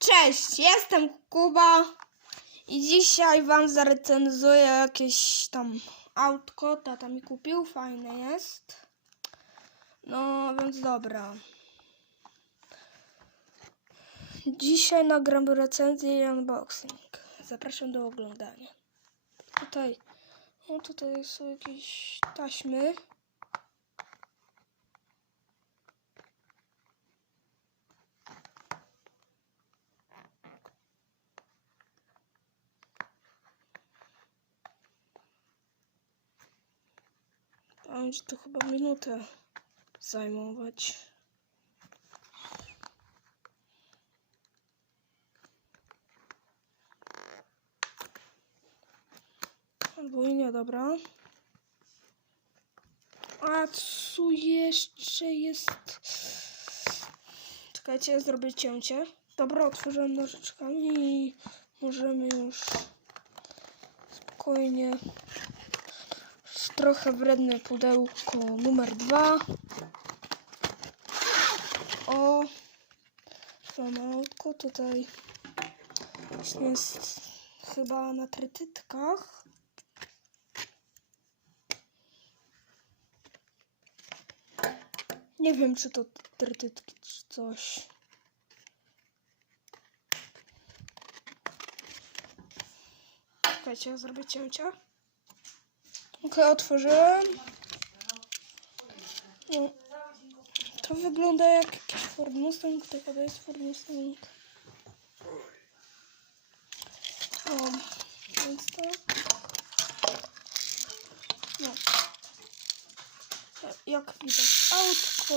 Cześć, jestem Kuba i dzisiaj wam zarecenzuję jakieś tam autko, tata mi kupił, fajne jest. No więc dobra. Dzisiaj nagram recenzję i unboxing. Zapraszam do oglądania. Tutaj, no tutaj są jakieś taśmy. Będzie to chyba minutę zajmować. Albo i nie, dobra. A co jeszcze jest? Czekajcie, zrobię cięcie. Dobra, otworzyłem nożyczkami i możemy już spokojnie trochę wredne pudełko numer dwa. O, samoutko tutaj jest chyba na trytytkach. Nie wiem, czy to trytytki, czy coś. Czekajcie, zrobię cięcie. Okej, otworzyłem. No. To wygląda jak jakiś Ford Mustang. Taka to jest Ford Mustang. O, więc to. No. Jak widać autko.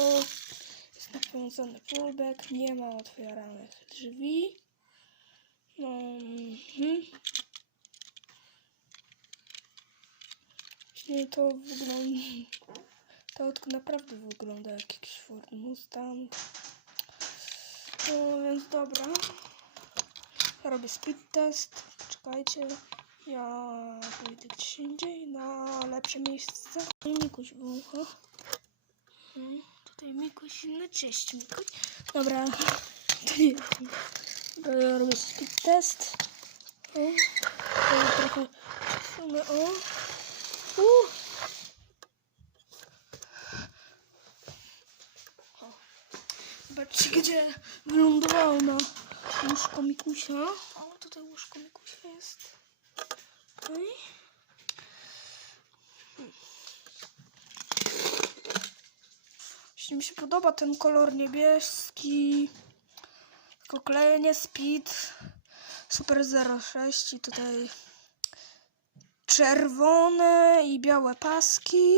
Jest nakręcony pullback. Nie ma otwieranych drzwi. No. Mhm. Właśnie to wygląda. To autko naprawdę wygląda jak jakiś Ford Mustang. No więc dobra. Ja robię speed test. Czekajcie. Ja pójdę gdzieś indziej na lepsze miejsce. Mikuś wącha. Hmm, Tutaj Mikuś, no cześć Mikuś. Dobra. Ja robię speed test. O. Trochę. O. Zobaczcie, gdzie wylądowało na łóżko Mikusia. O, tutaj łóżko Mikusia jest. Okej. Jeśli mi się podoba ten kolor niebieski, tylko klejenie speed super 06 i tutaj czerwone i białe paski.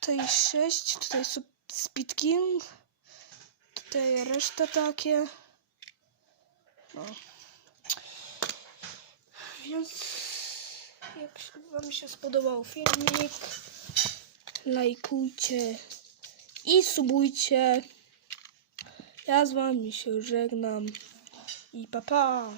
Tutaj 6, tutaj Speed King. Tutaj reszta takie. No. Więc jak Wam się spodobał filmik, lajkujcie i subujcie. Ja z Wami się żegnam i pa pa.